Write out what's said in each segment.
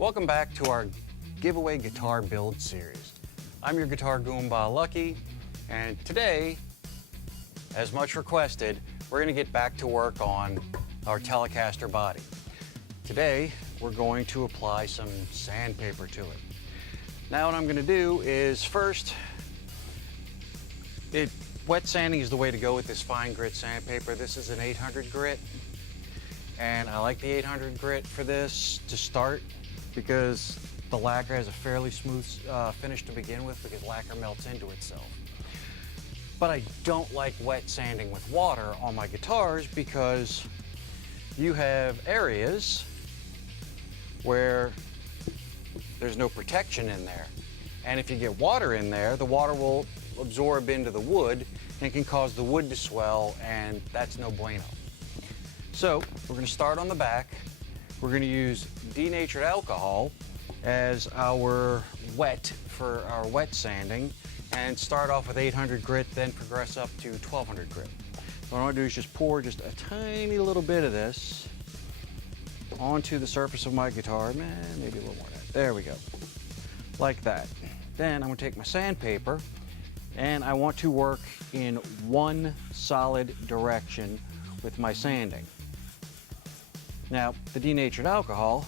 Welcome back to our giveaway guitar build series. I'm your guitar Goomba Lucky, and today, as much requested, we're going to get back to work on our Telecaster body. Today, we're going to apply some sandpaper to it. Now what I'm going to do is first, wet sanding is the way to go with this fine grit sandpaper. This is an 800 grit, and I like the 800 grit for this to start because the lacquer has a fairly smooth finish to begin with because lacquer melts into itself. But I don't like wet sanding with water on my guitars because you have areas where there's no protection in there. And if you get water in there, the water will absorb into the wood and can cause the wood to swell, and that's no bueno. So we're going to start on the back. We're going to use denatured alcohol as our wet for our wet sanding and start off with 800 grit, then progress up to 1200 grit. So what I want to do is just pour just a tiny little bit of this onto the surface of my guitar. Man, maybe a little more than that. There we go. Like that. Then I'm going to take my sandpaper and I want to work in one solid direction with my sanding. Now, the denatured alcohol,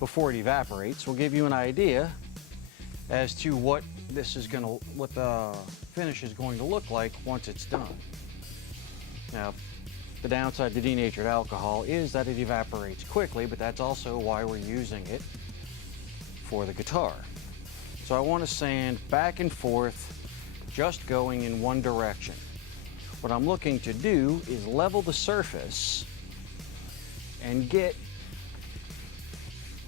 before it evaporates, will give you an idea as to what the finish is going to look like once it's done. Now, the downside to denatured alcohol is that it evaporates quickly, but that's also why we're using it for the guitar. So I want to sand back and forth, just going in one direction. What I'm looking to do is level the surface and get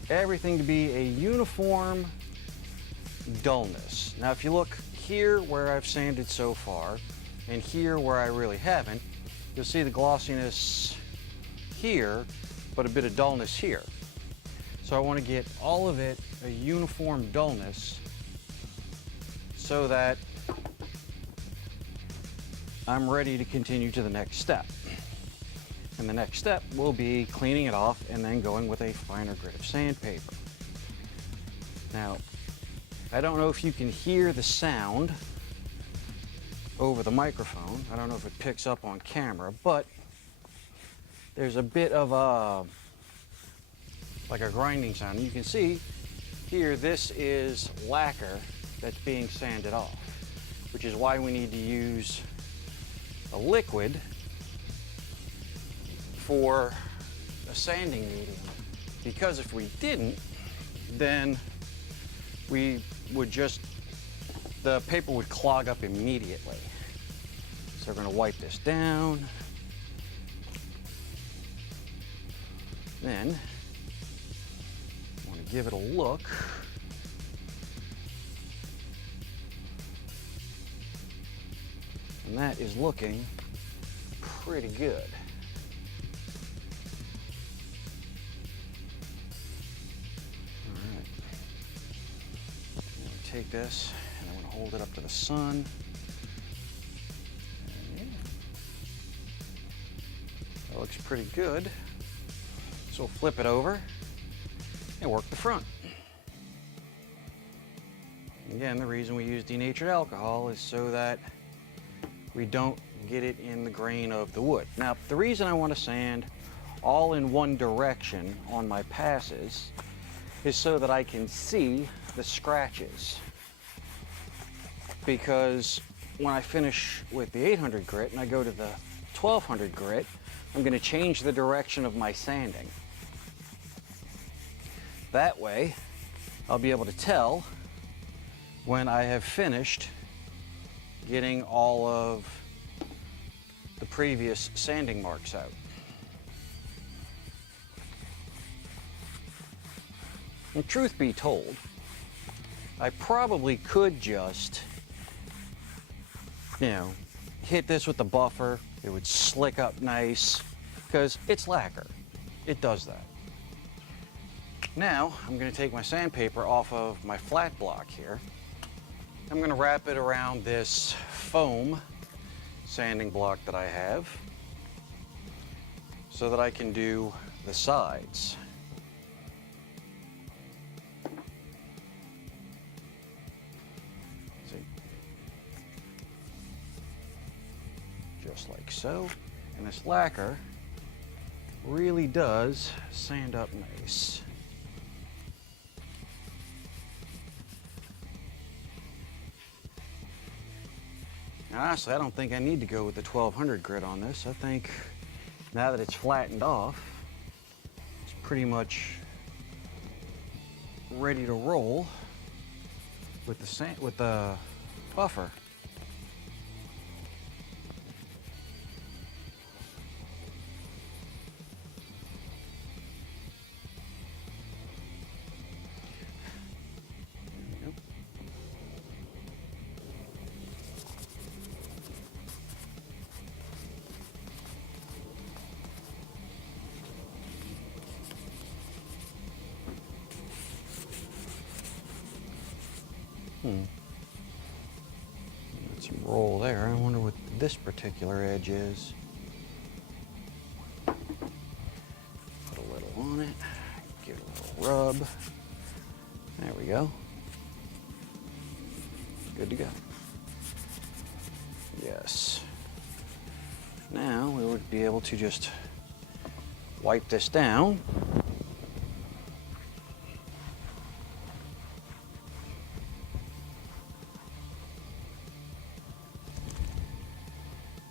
everything to be a uniform dullness. Now if you look here where I've sanded so far and here where I really haven't, you'll see the glossiness here, but a bit of dullness here. So I want to get all of it a uniform dullness so that I'm ready to continue to the next step. And the next step will be cleaning it off and then going with a finer grit of sandpaper. Now, I don't know if you can hear the sound over the microphone. I don't know if it picks up on camera, but there's a bit of like a grinding sound. And you can see here, this is lacquer that's being sanded off, which is why we need to use a liquid for a sanding medium, because if we didn't, then the paper would clog up immediately. So we're going to wipe this down. Then I want to give it a look. And that is looking pretty good. Take this and I'm going to hold it up to the sun. And yeah, that looks pretty good. So we'll flip it over and work the front. Again, the reason we use denatured alcohol is so that we don't get it in the grain of the wood. Now, the reason I want to sand all in one direction on my passes is so that I can see the scratches, because when I finish with the 800 grit and I go to the 1200 grit, I'm going to change the direction of my sanding. That way I'll be able to tell when I have finished getting all of the previous sanding marks out. And truth be told, I probably could just, hit this with the buffer. It would slick up nice because it's lacquer. It does that. Now, I'm going to take my sandpaper off of my flat block here. I'm going to wrap it around this foam sanding block that I have so that I can do the sides. so. And this lacquer really does sand up nice. Now, honestly, I don't think I need to go with the 1200 grit on this. I think now that it's flattened off, it's pretty much ready to roll with the buffer. Got some roll there. I wonder what this particular edge is. Put a little on it. Give it a little rub. There we go. Good to go. Yes. Now we would be able to just wipe this down.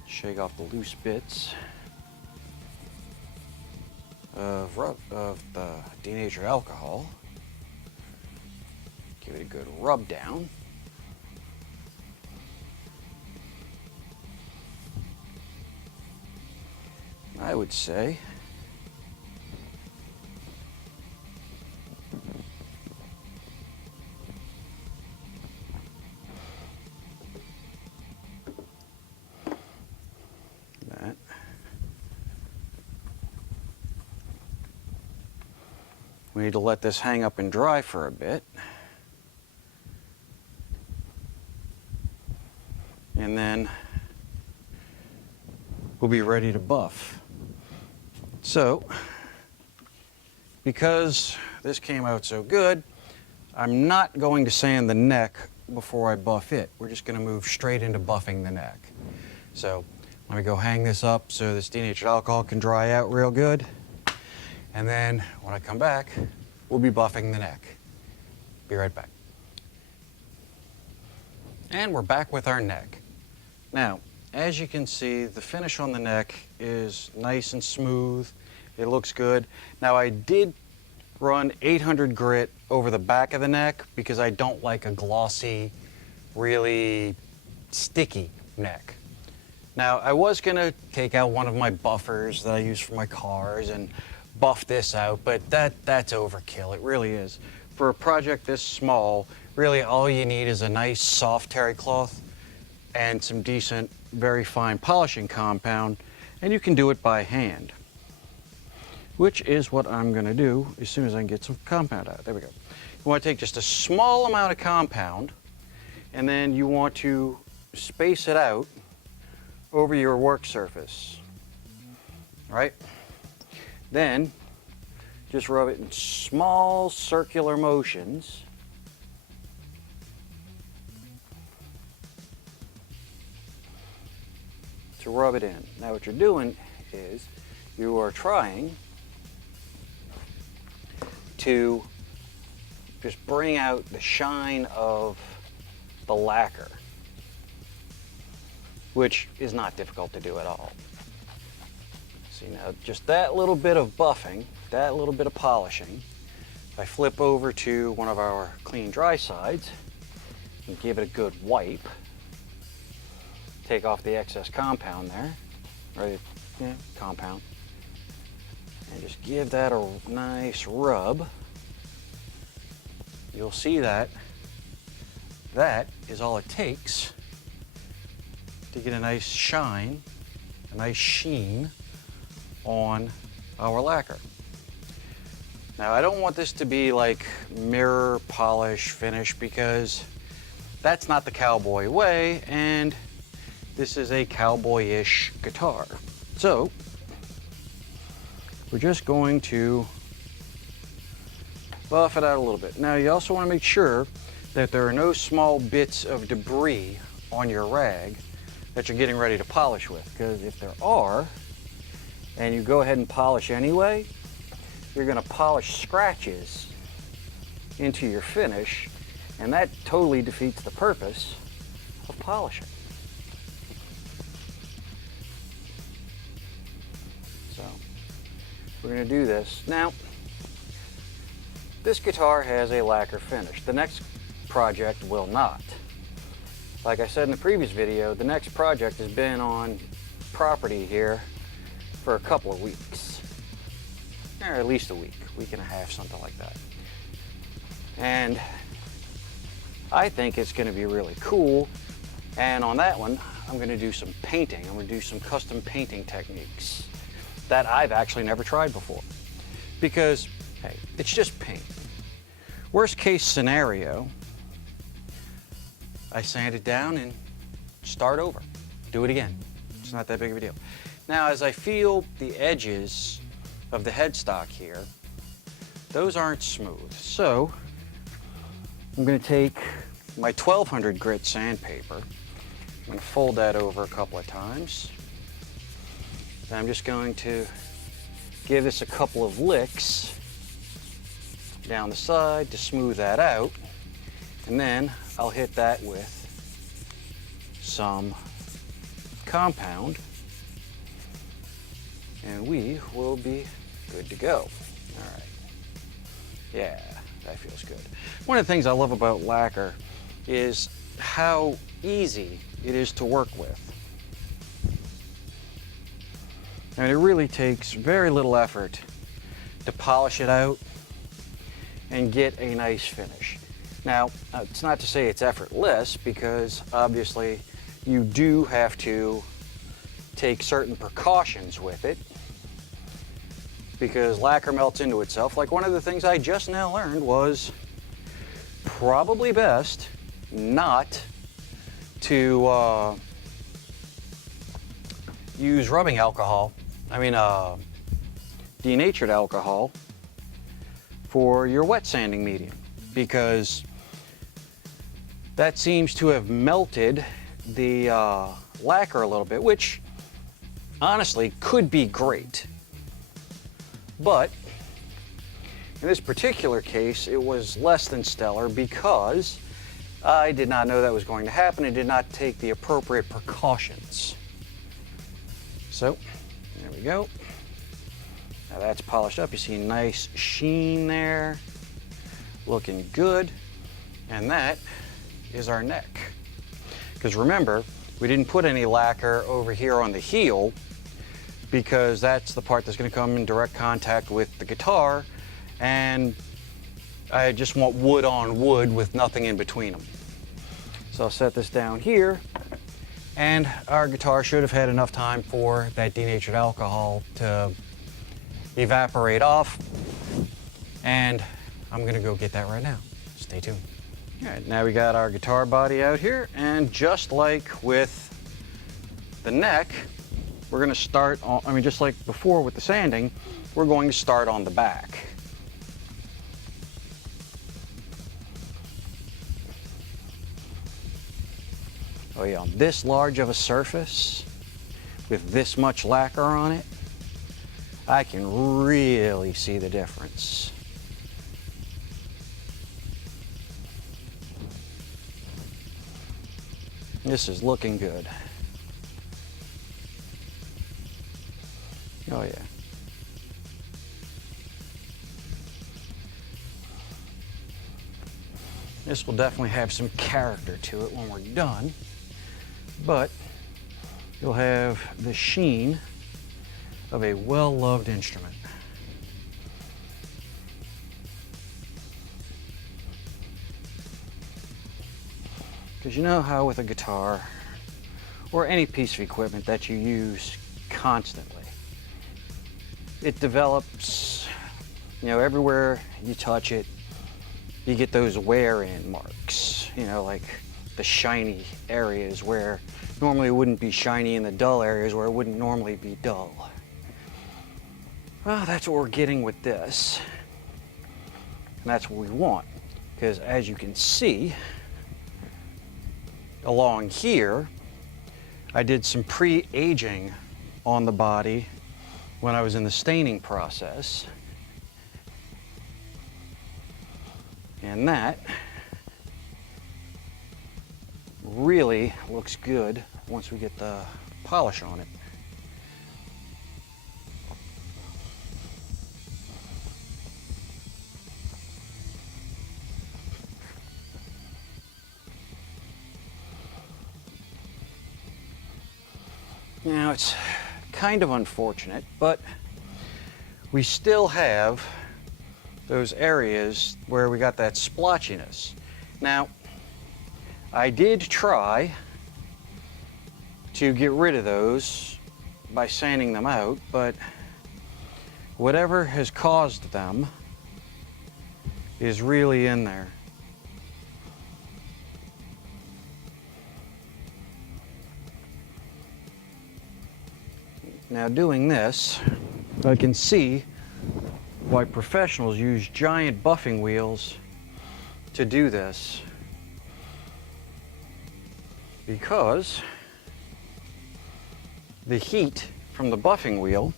Shake off the loose bits of the denatured alcohol. Give it a good rub down. I would say that we need to let this hang up and dry for a bit. And then we'll be ready to buff. So, because this came out so good, I'm not going to sand the neck before I buff it. We're just going to move straight into buffing the neck. So, let me go hang this up so this denatured alcohol can dry out real good. And then when I come back, we'll be buffing the neck. Be right back. And we're back with our neck. Now, as you can see, the finish on the neck is nice and smooth. It looks good. Now, I did run 800 grit over the back of the neck because I don't like a glossy, really sticky neck. Now, I was gonna take out one of my buffers that I use for my cars and buff this out, but that's overkill. It really is. For a project this small, really all you need is a nice soft terry cloth and some decent, very fine polishing compound, and you can do it by hand, which is what I'm gonna do as soon as I can get some compound out. There we go. You wanna take just a small amount of compound, and then you want to space it out over your work surface, right? Then, just rub it in small circular motions. To rub it in. Now what you're doing is you are trying to just bring out the shine of the lacquer, which is not difficult to do at all. See, now just that little bit of buffing, that little bit of polishing, if I flip over to one of our clean dry sides and give it a good wipe, take off the excess compound there, or compound, and just give that a nice rub. You'll see that that is all it takes to get a nice shine, a nice sheen on our lacquer. Now, I don't want this to be like mirror polish finish because that's not the cowboy way, and this is a cowboy-ish guitar. So, we're just going to buff it out a little bit. Now, you also want to make sure that there are no small bits of debris on your rag that you're getting ready to polish with. Because if there are, and you go ahead and polish anyway, you're going to polish scratches into your finish, and that totally defeats the purpose of polishing. So we're going to do this. Now, this guitar has a lacquer finish. The next project will not. Like I said in the previous video, the next project has been on property here for a couple of weeks, or at least a week and a half, something like that. And I think it's going to be really cool. And on that one, I'm going to do some painting. I'm going to do some custom painting techniques that I've actually never tried before. Because, hey, it's just paint. Worst case scenario, I sand it down and start over. Do it again. It's not that big of a deal. Now, as I feel the edges of the headstock here, those aren't smooth. So I'm going to take my 1200 grit sandpaper. I'm going to fold that over a couple of times. Then I'm just going to give this a couple of licks down the side to smooth that out. And then I'll hit that with some compound, and we will be good to go. All right. Yeah, that feels good. One of the things I love about lacquer is how easy it is to work with. I mean, it really takes very little effort to polish it out and get a nice finish. Now, it's not to say it's effortless, because obviously you do have to take certain precautions with it, because lacquer melts into itself. Like, one of the things I just now learned was probably best not to use rubbing alcohol, denatured alcohol for your wet sanding medium, because that seems to have melted the lacquer a little bit, which honestly could be great. But in this particular case, it was less than stellar, because I did not know that was going to happen and did not take the appropriate precautions. So, there we go. Now that's polished up. You see a nice sheen there. Looking good. And that is our neck. Because remember, we didn't put any lacquer over here on the heel, because that's the part that's going to come in direct contact with the guitar, and I just want wood on wood with nothing in between them. So I'll set this down here, and our guitar should have had enough time for that denatured alcohol to evaporate off, and I'm going to go get that right now. Stay tuned. All right, now we got our guitar body out here, and just like with the neck, we're going to start on, just like before with the sanding, we're going to start on the back. Oh yeah, on this large of a surface, with this much lacquer on it, I can really see the difference. This is looking good. Oh yeah. This will definitely have some character to it when we're done, but you'll have the sheen of a well-loved instrument. Because you know how with a guitar, or any piece of equipment that you use constantly, it develops, everywhere you touch it, you get those wear-in marks, like the shiny areas where normally it wouldn't be shiny, and the dull areas where it wouldn't normally be dull. Well, that's what we're getting with this. And that's what we want, because as you can see, along here, I did some pre-aging on the body when I was in the staining process. And that really looks good once we get the polish on it. Now it's kind of unfortunate, but we still have those areas where we got that splotchiness. Now, I did try to get rid of those by sanding them out, but whatever has caused them is really in there. Now doing this, I can see why professionals use giant buffing wheels to do this. Because the heat from the buffing wheel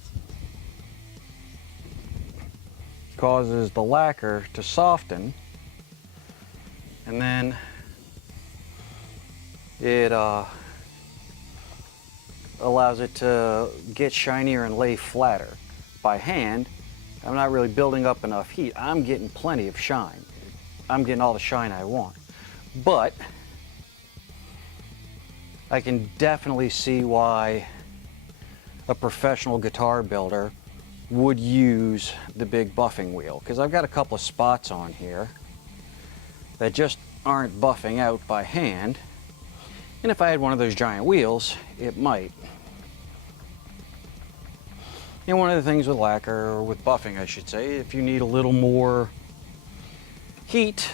causes the lacquer to soften, and then it allows it to get shinier and lay flatter. By hand, I'm not really building up enough heat. I'm getting plenty of shine. I'm getting all the shine I want. But I can definitely see why a professional guitar builder would use the big buffing wheel, because I've got a couple of spots on here that just aren't buffing out by hand, and if I had one of those giant wheels, it might. And one of the things with lacquer, or with buffing I should say, if you need a little more heat,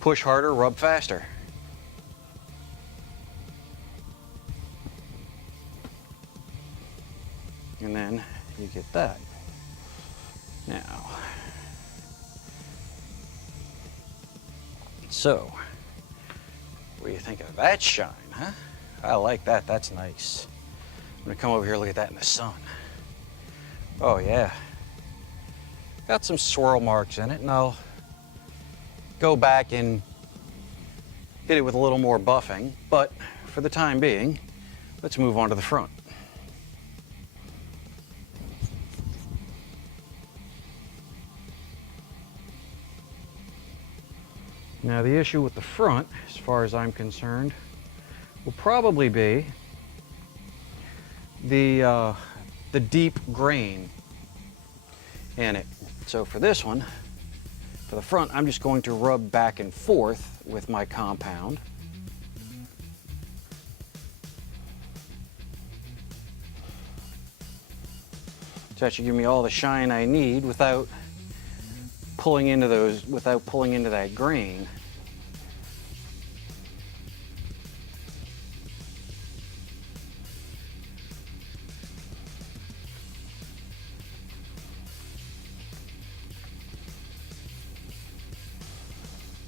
push harder, rub faster. And then you get that. Now, so, what do you think of that shine, huh? I like that, that's nice. I'm gonna come over here and look at that in the sun. Oh yeah. Got some swirl marks in it, and I'll go back and hit it with a little more buffing, but for the time being, let's move on to the front. Now the issue with the front, as far as I'm concerned, will probably be the deep grain in it. So for this one, for the front, I'm just going to rub back and forth with my compound. So that should give me all the shine I need without pulling into that grain.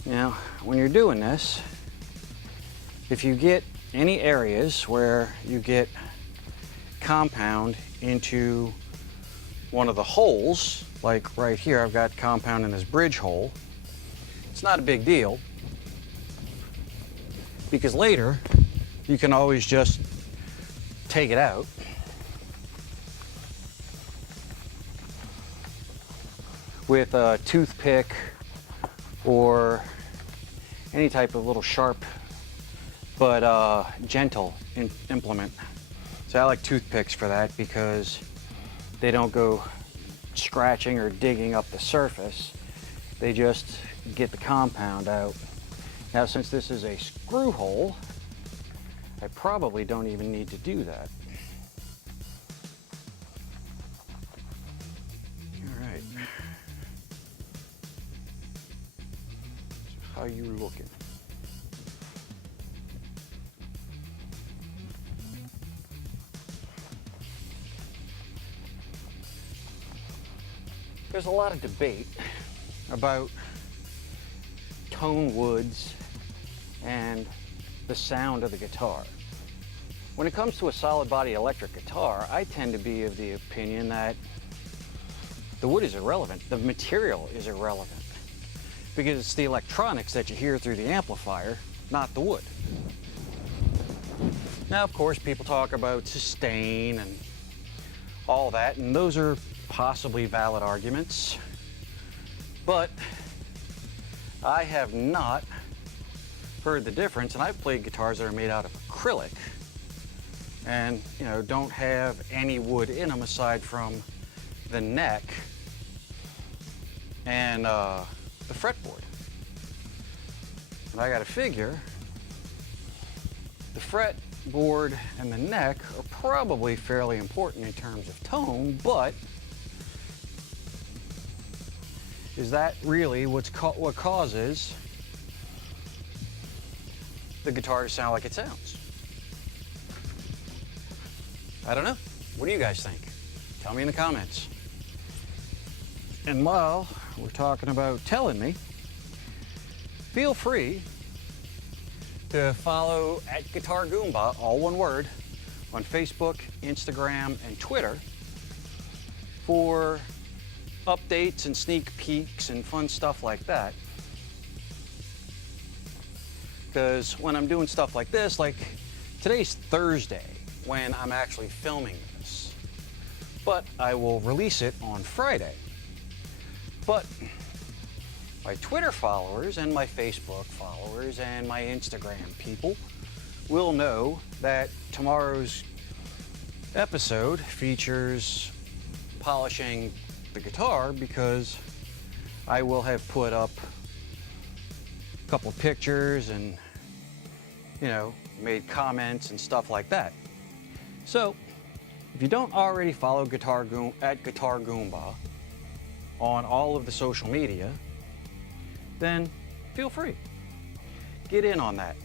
Now, when you're doing this, if you get any areas where you get compound into one of the holes, like right here, I've got compound in this bridge hole, it's not a big deal, because later you can always just take it out with a toothpick or any type of little sharp but gentle implement. So I like toothpicks for that because they don't go scratching or digging up the surface. They just get the compound out. Now, since this is a screw hole, I probably don't even need to do that. All right. So how you looking? There's a lot of debate about tone woods and the sound of the guitar. When it comes to a solid body electric guitar, I tend to be of the opinion that the wood is irrelevant, the material is irrelevant, because it's the electronics that you hear through the amplifier, not the wood. Now, of course, people talk about sustain and all that, and those are possibly valid arguments, but I have not heard the difference, and I've played guitars that are made out of acrylic and, you know, don't have any wood in them aside from the neck and the fretboard. And I gotta figure the fretboard and the neck are probably fairly important in terms of tone, but is that really what causes the guitar to sound like it sounds? I don't know. What do you guys think? Tell me in the comments. And while we're talking about telling me, feel free to follow @GuitarGoomba, all one word, on Facebook, Instagram, and Twitter for updates and sneak peeks and fun stuff like that. Because when I'm doing stuff like this, like today's Thursday when I'm actually filming this, but I will release it on Friday. But my Twitter followers and my Facebook followers and my Instagram people will know that tomorrow's episode features polishing the guitar, because I will have put up a couple of pictures and, you know, made comments and stuff like that. So if you don't already follow @GuitarGoomba on all of the social media, then feel free. Get in on that.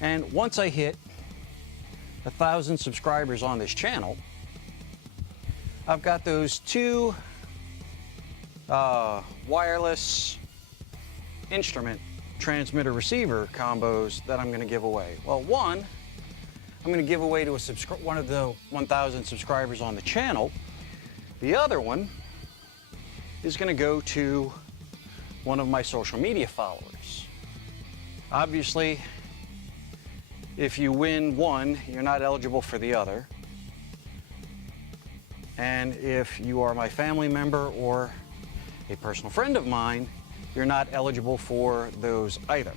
And once I hit 1,000 subscribers on this channel, I've got those two wireless instrument transmitter receiver combos that I'm going to give away. Well, one, I'm going to give away to one of the 1,000 subscribers on the channel. The other one is going to go to one of my social media followers. Obviously, if you win one, you're not eligible for the other. And if you are my family member or a personal friend of mine, you're not eligible for those either.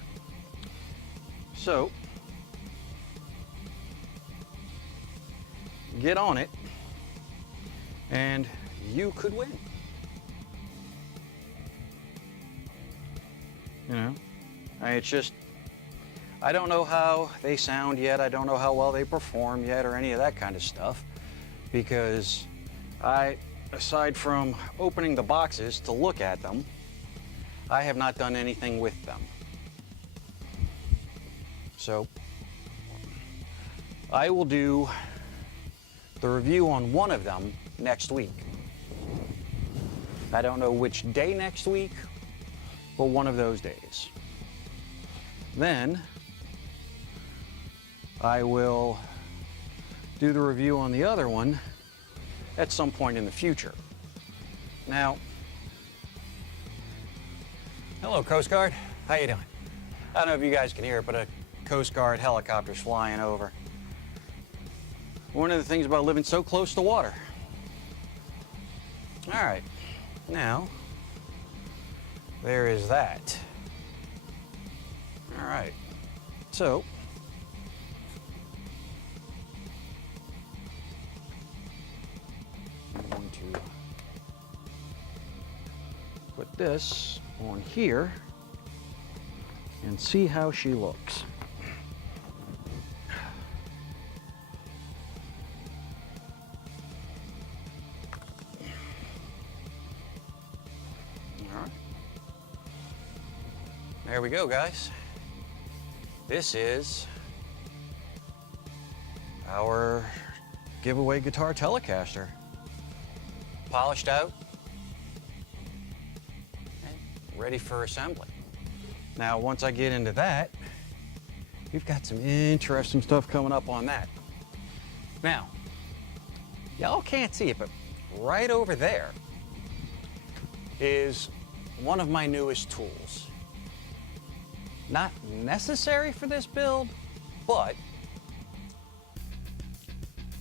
So, get on it, and you could win. You know, it's just, I don't know how they sound yet. I don't know how well they perform yet or any of that kind of stuff, because aside from opening the boxes to look at them, I have not done anything with them. So I will do the review on one of them next week. I don't know which day next week, but one of those days. Then I will do the review on the other one at some point in the future. Now, hello, Coast Guard. How you doing? I don't know if you guys can hear it, but a Coast Guard helicopter's flying over. One of the things about living so close to water. All right, now, there is that. All right, so, I'm going to put this on here and see how she looks. All right. There we go, guys. This is our giveaway guitar Telecaster. Polished out, ready for assembly. Now, once I get into that, we've got some interesting stuff coming up on that. Now, y'all can't see it, but right over there is one of my newest tools. Not necessary for this build, but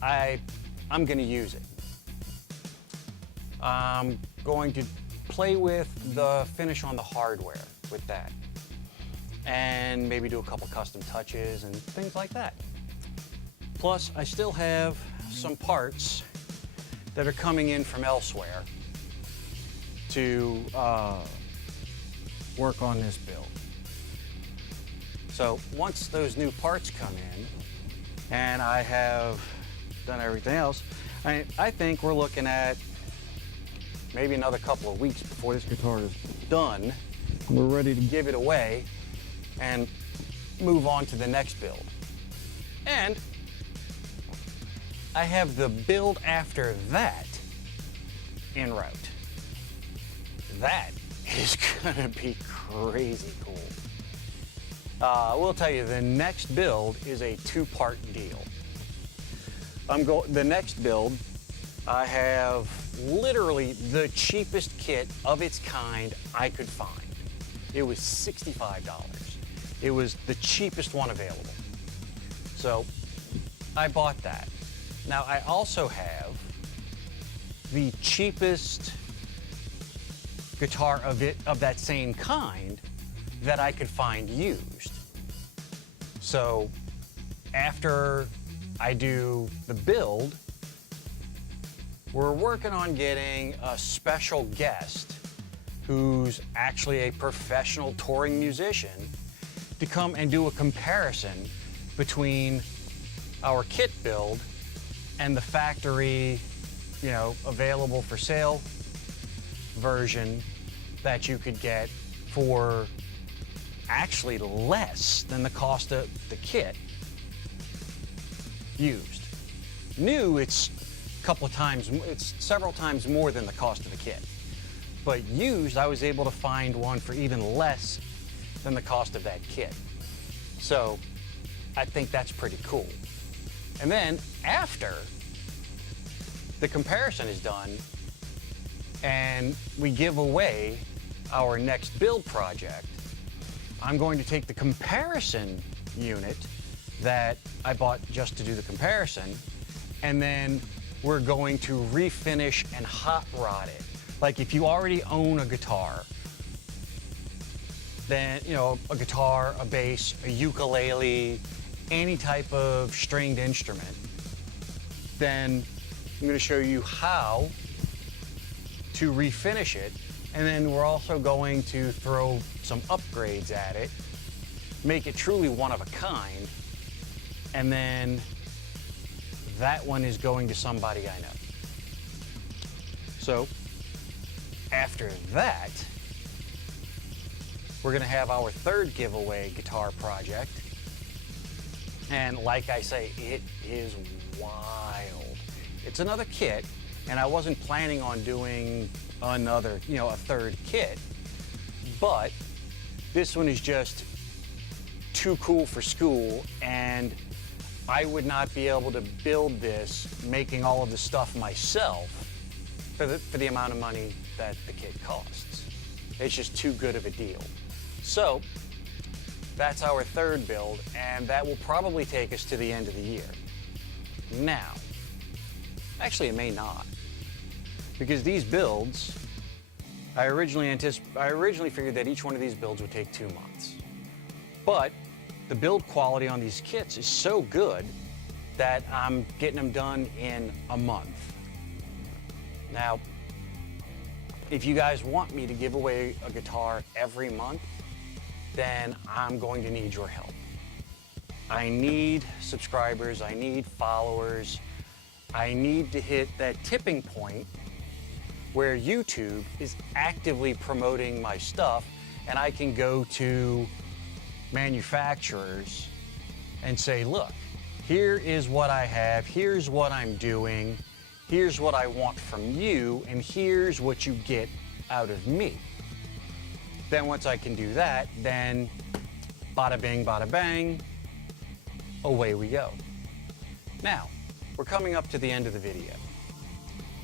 I'm gonna use it. I'm going to play with the finish on the hardware with that, and maybe do a couple custom touches and things like that. Plus, I still have some parts that are coming in from elsewhere to work on this build. So once those new parts come in and I have done everything else, I think we're looking at maybe another couple of weeks before this guitar is done. We're ready to give it away and move on to the next build. And I have the build after that en route. That is gonna be crazy cool. I will tell you, the next build is a two-part deal. The next build, I have literally the cheapest kit of its kind I could find. It was $65. It was the cheapest one available. So I bought that. Now I also have the cheapest guitar of that same kind that I could find used. So after I do the build, we're working on getting a special guest who's actually a professional touring musician to come and do a comparison between our kit build and the factory, available for sale version that you could get for actually less than the cost of the kit used. New, it's several times more than the cost of the kit. But used, I was able to find one for even less than the cost of that kit. So I think that's pretty cool. And then after the comparison is done and we give away our next build project, I'm going to take the comparison unit that I bought just to do the comparison, and then we're going to refinish and hot rod it. Like if you already own a guitar, then, a guitar, a bass, a ukulele, any type of stringed instrument, then I'm going to show you how to refinish it. And then we're also going to throw some upgrades at it, make it truly one of a kind, and then that one is going to somebody I know. So after that, we're gonna have our third giveaway guitar project. And like I say, it is wild. It's another kit, and I wasn't planning on doing another, a third kit, but this one is just too cool for school, and I would not be able to build this making all of the stuff myself for the amount of money that the kit costs. It's just too good of a deal. So that's our third build, and that will probably take us to the end of the year. Now, actually it may not, because these builds, I originally figured that each one of these builds would take 2 months. But the build quality on these kits is so good that I'm getting them done in a month. Now, if you guys want me to give away a guitar every month, then I'm going to need your help. I need subscribers, I need followers, I need to hit that tipping point where YouTube is actively promoting my stuff, and I can go to manufacturers and say, look, here is what I have, here's what I'm doing, here's what I want from you, and here's what you get out of me. Then once I can do that, then bada bing, bada bang, away we go. Now, we're coming up to the end of the video,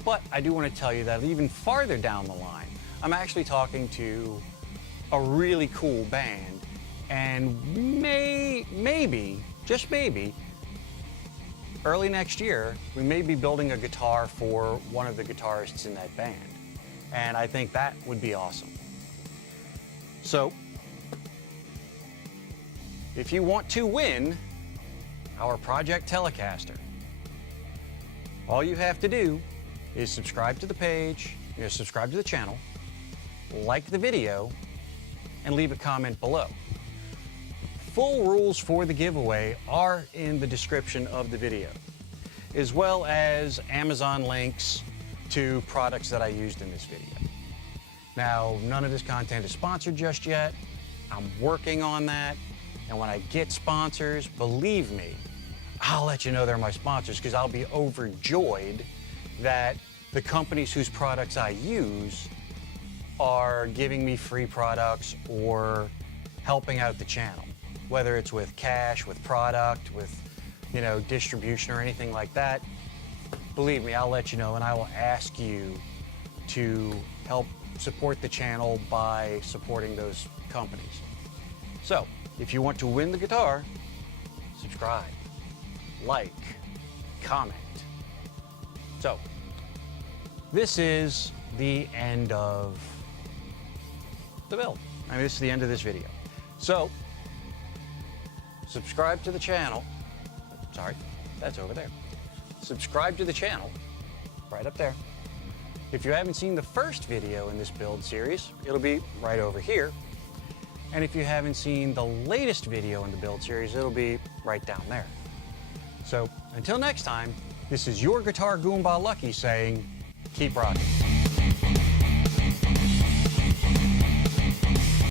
but I do want to tell you that even farther down the line, I'm actually talking to a really cool band, and maybe, just maybe, early next year, we may be building a guitar for one of the guitarists in that band. And I think that would be awesome. So, if you want to win our Project Telecaster, all you have to do is subscribe to the page, subscribe to the channel, like the video, and leave a comment below. Full rules for the giveaway are in the description of the video, as well as Amazon links to products that I used in this video. Now, none of this content is sponsored just yet. I'm working on that, and when I get sponsors, believe me, I'll let you know they're my sponsors, because I'll be overjoyed that the companies whose products I use are giving me free products or helping out the channel, whether it's with cash, with product, with distribution or anything like that. Believe me, I'll let you know, and I will ask you to help support the channel by supporting those companies. So, if you want to win the guitar, subscribe, like, comment. So, this is the end of the build. I mean, this is the end of this video. So, subscribe to the channel. Sorry, that's over there. Subscribe to the channel, right up there. If you haven't seen the first video in this build series, it'll be right over here. And if you haven't seen the latest video in the build series, it'll be right down there. So until next time, this is your Guitar Goomba Lucky saying, keep rocking.